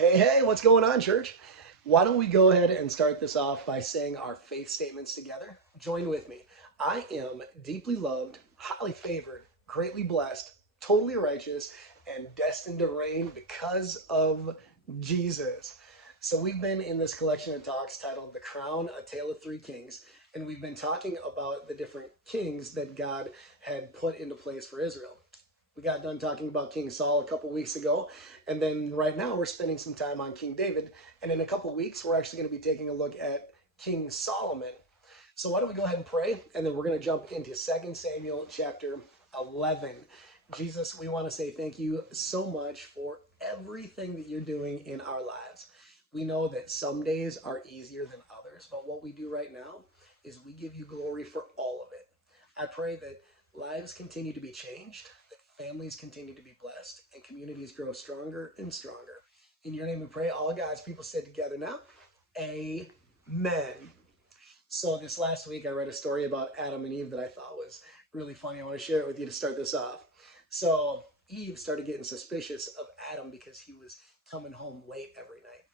Hey, what's going on, church? Why don't we go ahead and start this off by saying our faith statements together? Join with me. I am deeply loved, highly favored, greatly blessed, totally righteous, and destined to reign because of Jesus. So, we've been in this collection of talks titled The Crown, A Tale of Three Kings, and we've been talking about the different kings that God had put into place for Israel. We got done talking about King Saul a couple weeks ago, and then right now we're spending some time on King David. And in a couple weeks, we're actually going to be taking a look at King Solomon. So why don't we go ahead and pray, and then we're going to jump into 2 Samuel chapter 11. Jesus, we want to say thank you so much for everything that you're doing in our lives. We know that some days are easier than others, but what we do right now is we give you glory for all of it. I pray that lives continue to be changed, families continue to be blessed, and communities grow stronger and stronger. In your name we pray. All God's people said together now, amen. So this last week I read a story about Adam and Eve that I thought was really funny. I want to share it with you to start this off. So Eve started getting suspicious of Adam because he was coming home late every night.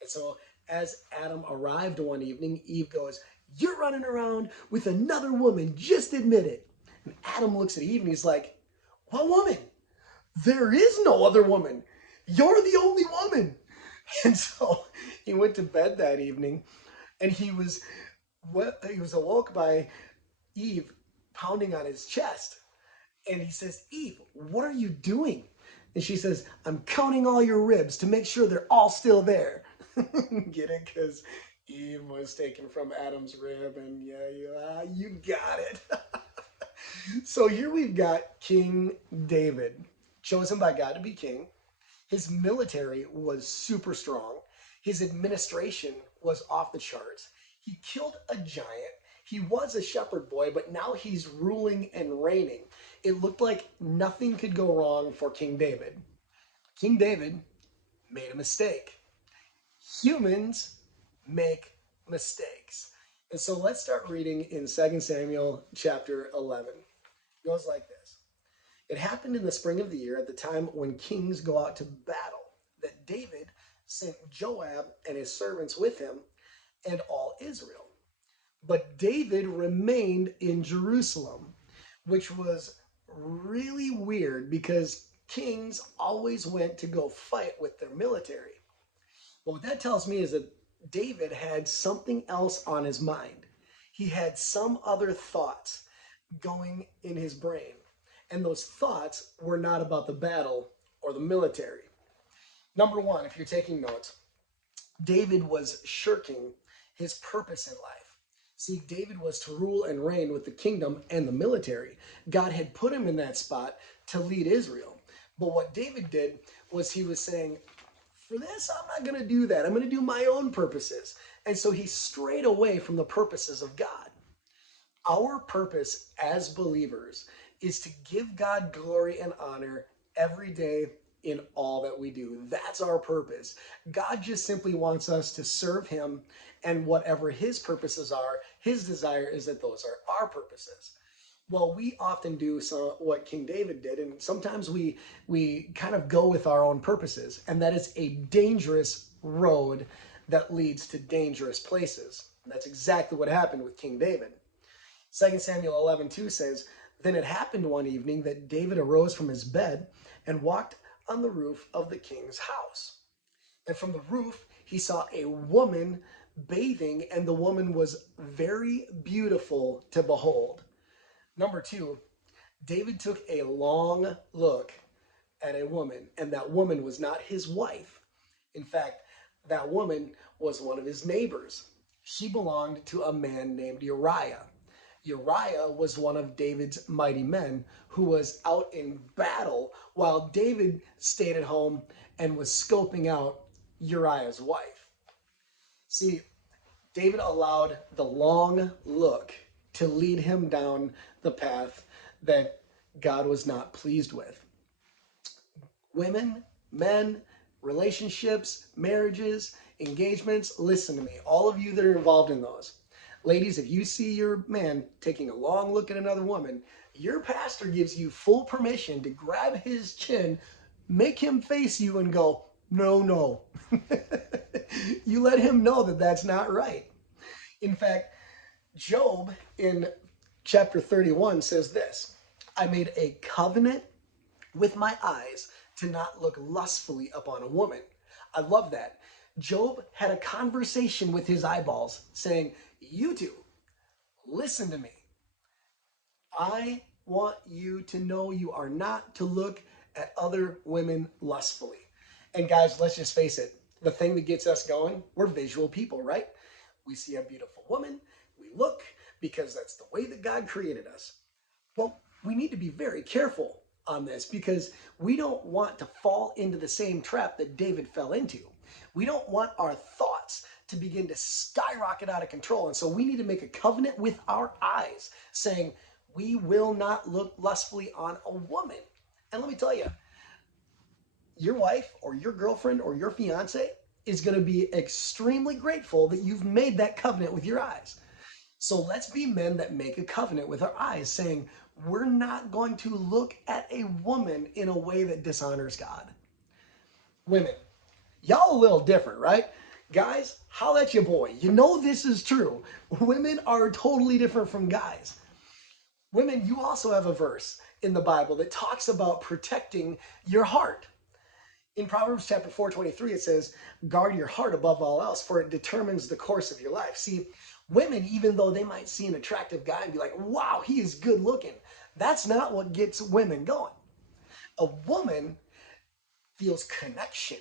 And so as Adam arrived one evening, Eve goes, "You're running around with another woman, just admit it." And Adam looks at Eve and he's like, "What woman? There is no other woman. You're the only woman." And so he went to bed that evening, and he was awoke by Eve pounding on his chest. And he says, "Eve, what are you doing?" And she says, "I'm counting all your ribs to make sure they're all still there." Get it? Because Eve was taken from Adam's rib, and yeah, you got it. So here we've got King David, chosen by God to be king. His military was super strong. His administration was off the charts. He killed a giant. He was a shepherd boy, but now he's ruling and reigning. It looked like nothing could go wrong for King David. King David made a mistake. Humans make mistakes. And so let's start reading in 2 Samuel chapter 11. It goes like this. It happened in the spring of the year, at the time when kings go out to battle, that David sent Joab and his servants with him and all Israel. But David remained in Jerusalem, which was really weird because kings always went to go fight with their military. But what that tells me is that David had something else on his mind. He had some other thoughts going in his brain. And those thoughts were not about the battle or the military. Number one, if you're taking notes, David was shirking his purpose in life. See, David was to rule and reign with the kingdom and the military. God had put him in that spot to lead Israel. But what David did was he was saying, for this, I'm not going to do that. I'm going to do my own purposes. And so he strayed away from the purposes of God. Our purpose as believers is to give God glory and honor every day in all that we do. That's our purpose. God just simply wants us to serve him, and whatever his purposes are, his desire is that those are our purposes. Well, we often do what King David did, and sometimes we kind of go with our own purposes, and that is a dangerous road that leads to dangerous places. And that's exactly what happened with King David. 2 Samuel 11:2 says, "Then it happened one evening that David arose from his bed and walked on the roof of the king's house. And from the roof he saw a woman bathing, and the woman was very beautiful to behold." Number two, David took a long look at a woman, and that woman was not his wife. In fact, that woman was one of his neighbors. She belonged to a man named Uriah. Uriah was one of David's mighty men who was out in battle while David stayed at home and was scoping out Uriah's wife. See, David allowed the long look to lead him down the path that God was not pleased with. Women, men, relationships, marriages, engagements, listen to me. All of you that are involved in those. Ladies, if you see your man taking a long look at another woman, your pastor gives you full permission to grab his chin, make him face you, and go, No, no. You let him know that that's not right. In fact, Job in chapter 31 says this: I made a covenant with my eyes to not look lustfully upon a woman. I love that. Job had a conversation with his eyeballs saying, you two, listen to me. I want you to know you are not to look at other women lustfully. And guys, let's just face it, the thing that gets us going, we're visual people, right? We see a beautiful woman, we look because that's the way that God created us. Well, we need to be very careful on this because we don't want to fall into the same trap that David fell into. We don't want our thoughts to begin to skyrocket out of control. And so we need to make a covenant with our eyes saying, we will not look lustfully on a woman. And let me tell you, your wife or your girlfriend or your fiance is going to be extremely grateful that you've made that covenant with your eyes. So let's be men that make a covenant with our eyes, saying, we're not going to look at a woman in a way that dishonors God. Women, y'all a little different, right? Guys, holla at your boy. You know this is true. Women are totally different from guys. Women, you also have a verse in the Bible that talks about protecting your heart. In Proverbs chapter 4:23, it says, guard your heart above all else, for it determines the course of your life. See, women, even though they might see an attractive guy and be like, wow, he is good looking, that's not what gets women going. A woman feels connection.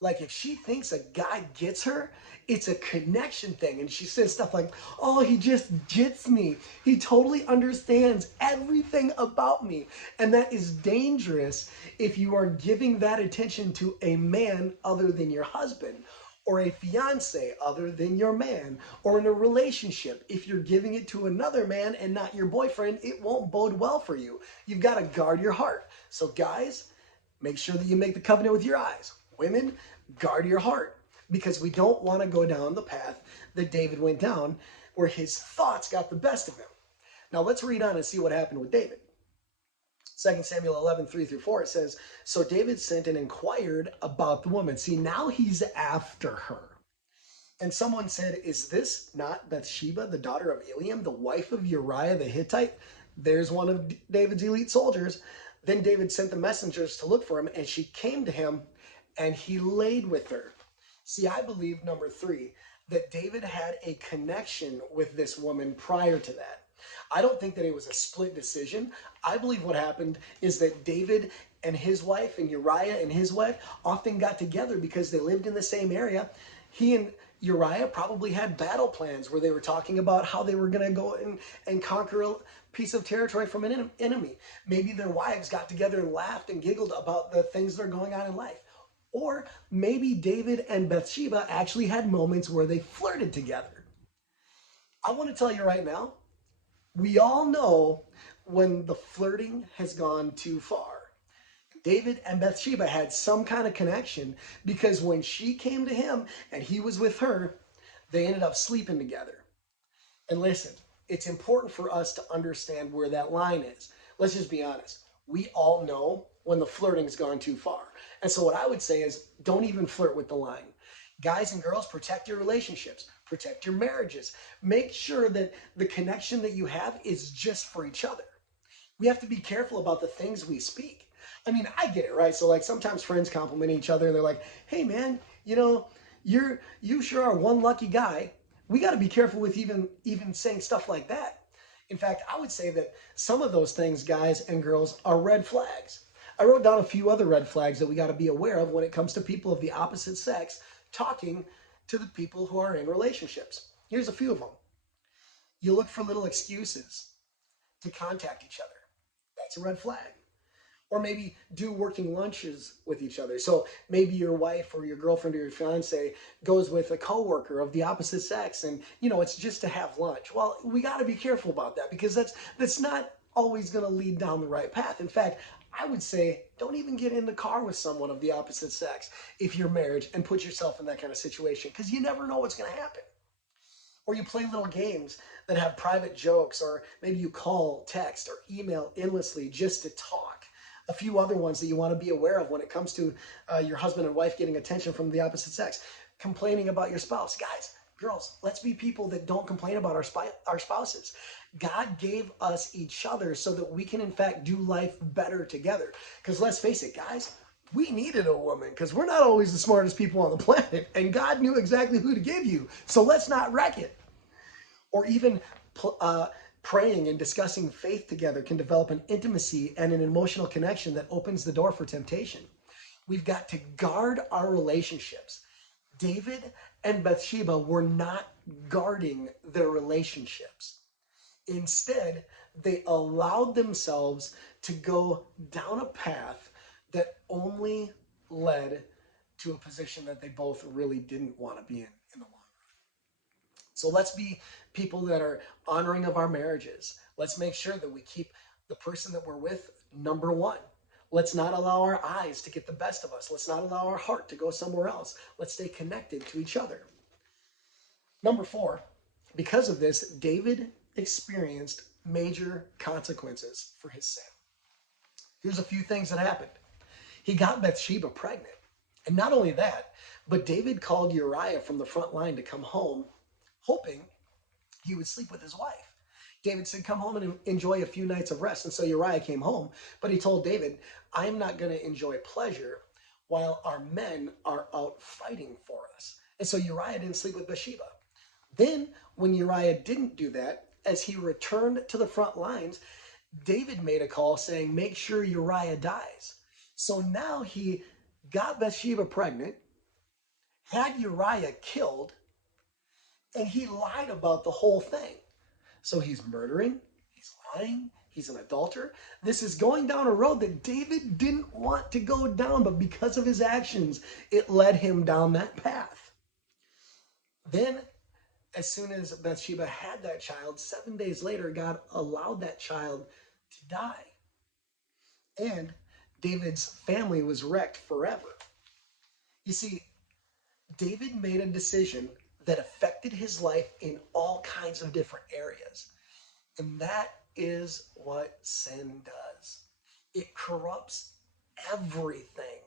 Like if she thinks a guy gets her, it's a connection thing. And she says stuff like, oh, he just gets me. He totally understands everything about me. And that is dangerous if you are giving that attention to a man other than your husband, or a fiance other than your man, or in a relationship. If you're giving it to another man and not your boyfriend, it won't bode well for you. You've got to guard your heart. So guys, make sure that you make the covenant with your eyes. Women, guard your heart, because we don't want to go down the path that David went down where his thoughts got the best of him. Now let's read on and see what happened with David. 2 Samuel 11:3-4, it says, so David sent and inquired about the woman. See, now he's after her. And someone said, is this not Bathsheba, the daughter of Eliam, the wife of Uriah the Hittite? There's one of David's elite soldiers. Then David sent the messengers to look for him, and she came to him, and he laid with her. See, I believe, number 3, that David had a connection with this woman prior to that. I don't think that it was a split decision. I believe what happened is that David and his wife and Uriah and his wife often got together because they lived in the same area. He and Uriah probably had battle plans where they were talking about how they were going to go and conquer a piece of territory from an enemy. Maybe their wives got together and laughed and giggled about the things that are going on in life. Or maybe David and Bathsheba actually had moments where they flirted together. I want to tell you right now, we all know when the flirting has gone too far. David and Bathsheba had some kind of connection because when she came to him and he was with her, they ended up sleeping together. And listen, it's important for us to understand where that line is. Let's just be honest. We all know when the flirting's gone too far. And so what I would say is don't even flirt with the line. Guys and girls, protect your relationships, protect your marriages. Make sure that the connection that you have is just for each other. We have to be careful about the things we speak. I mean, I get it, right? So like sometimes friends compliment each other and they're like, hey man, you sure are one lucky guy. We got to be careful with even saying stuff like that. In fact, I would say that some of those things, guys and girls, are red flags. I wrote down a few other red flags that we got to be aware of when it comes to people of the opposite sex talking to the people who are in relationships. Here's a few of them. You look for little excuses to contact each other. That's a red flag. Or maybe do working lunches with each other. So maybe your wife or your girlfriend or your fiance goes with a coworker of the opposite sex and it's just to have lunch. Well, we got to be careful about that because that's not always going to lead down the right path. In fact, I would say don't even get in the car with someone of the opposite sex if you're married and put yourself in that kind of situation because you never know what's going to happen. Or you play little games that have private jokes, or maybe you call, text, or email endlessly just to talk. A few other ones that you want to be aware of when it comes to your husband and wife getting attention from the opposite sex. Complaining about your spouse. Guys, girls, let's be people that don't complain about our spouses. God gave us each other so that we can, in fact, do life better together. Because let's face it, guys, we needed a woman because we're not always the smartest people on the planet. And God knew exactly who to give you. So let's not wreck it. Or even praying and discussing faith together can develop an intimacy and an emotional connection that opens the door for temptation. We've got to guard our relationships. David and Bathsheba were not guarding their relationships. Instead, they allowed themselves to go down a path that only led to a position that they both really didn't want to be in the long run. So let's be people that are honoring of our marriages. Let's make sure that we keep the person that we're with number one. Let's not allow our eyes to get the best of us. Let's not allow our heart to go somewhere else. Let's stay connected to each other. Number 4, because of this, David experienced major consequences for his sin. Here's a few things that happened. He got Bathsheba pregnant. And not only that, but David called Uriah from the front line to come home, hoping he would sleep with his wife. David said, come home and enjoy a few nights of rest. And so Uriah came home, but he told David, I'm not going to enjoy pleasure while our men are out fighting for us. And so Uriah didn't sleep with Bathsheba. Then when Uriah didn't do that, as he returned to the front lines, David made a call saying, make sure Uriah dies. So now he got Bathsheba pregnant, had Uriah killed, and he lied about the whole thing. So he's murdering, he's lying, he's an adulterer. This is going down a road that David didn't want to go down, but because of his actions, it led him down that path. Then, as soon as Bathsheba had that child, 7 days later, God allowed that child to die. And David's family was wrecked forever. You see, David made a decision that affected his life in all kinds of different areas. And that is what sin does. It corrupts everything.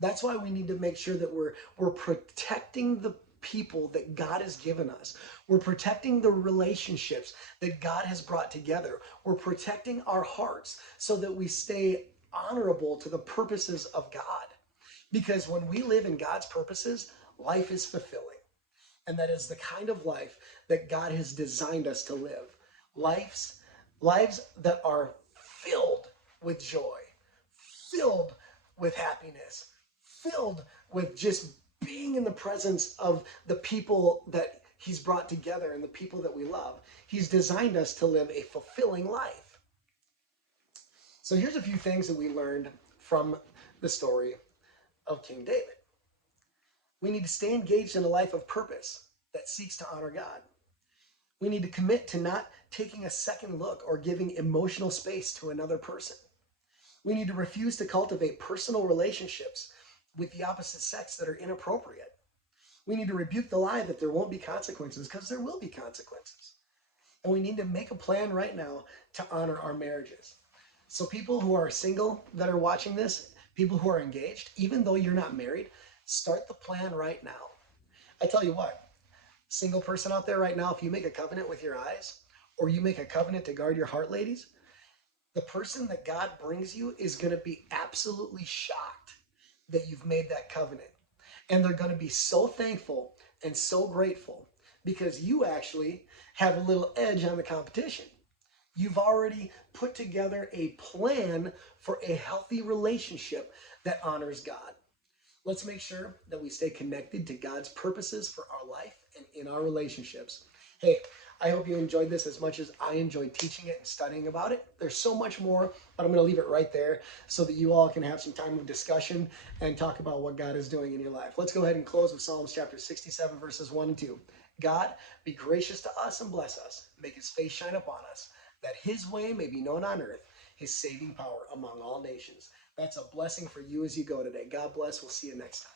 That's why we need to make sure that we're protecting the people that God has given us. We're protecting the relationships that God has brought together. We're protecting our hearts so that we stay honorable to the purposes of God. Because when we live in God's purposes, life is fulfilling. And that is the kind of life that God has designed us to live. Lives that are filled with joy, filled with happiness, filled with just being in the presence of the people that He's brought together and the people that we love. He's designed us to live a fulfilling life. So here's a few things that we learned from the story of King David. We need to stay engaged in a life of purpose that seeks to honor God. We need to commit to not taking a second look or giving emotional space to another person. We need to refuse to cultivate personal relationships with the opposite sex that are inappropriate. We need to rebuke the lie that there won't be consequences, because there will be consequences. And we need to make a plan right now to honor our marriages. So people who are single that are watching this, people who are engaged, even though you're not married, start the plan right now. I tell you what, single person out there right now, if you make a covenant with your eyes, or you make a covenant to guard your heart, ladies, the person that God brings you is going to be absolutely shocked that you've made that covenant. And they're going to be so thankful and so grateful because you actually have a little edge on the competition. You've already put together a plan for a healthy relationship that honors God. Let's make sure that we stay connected to God's purposes for our life and in our relationships. Hey, I hope you enjoyed this as much as I enjoyed teaching it and studying about it. There's so much more, but I'm going to leave it right there so that you all can have some time of discussion and talk about what God is doing in your life. Let's go ahead and close with Psalms chapter 67, verses 1 and 2. God, be gracious to us and bless us. Make His face shine upon us, that His way may be known on earth, His saving power among all nations. That's a blessing for you as you go today. God bless. We'll see you next time.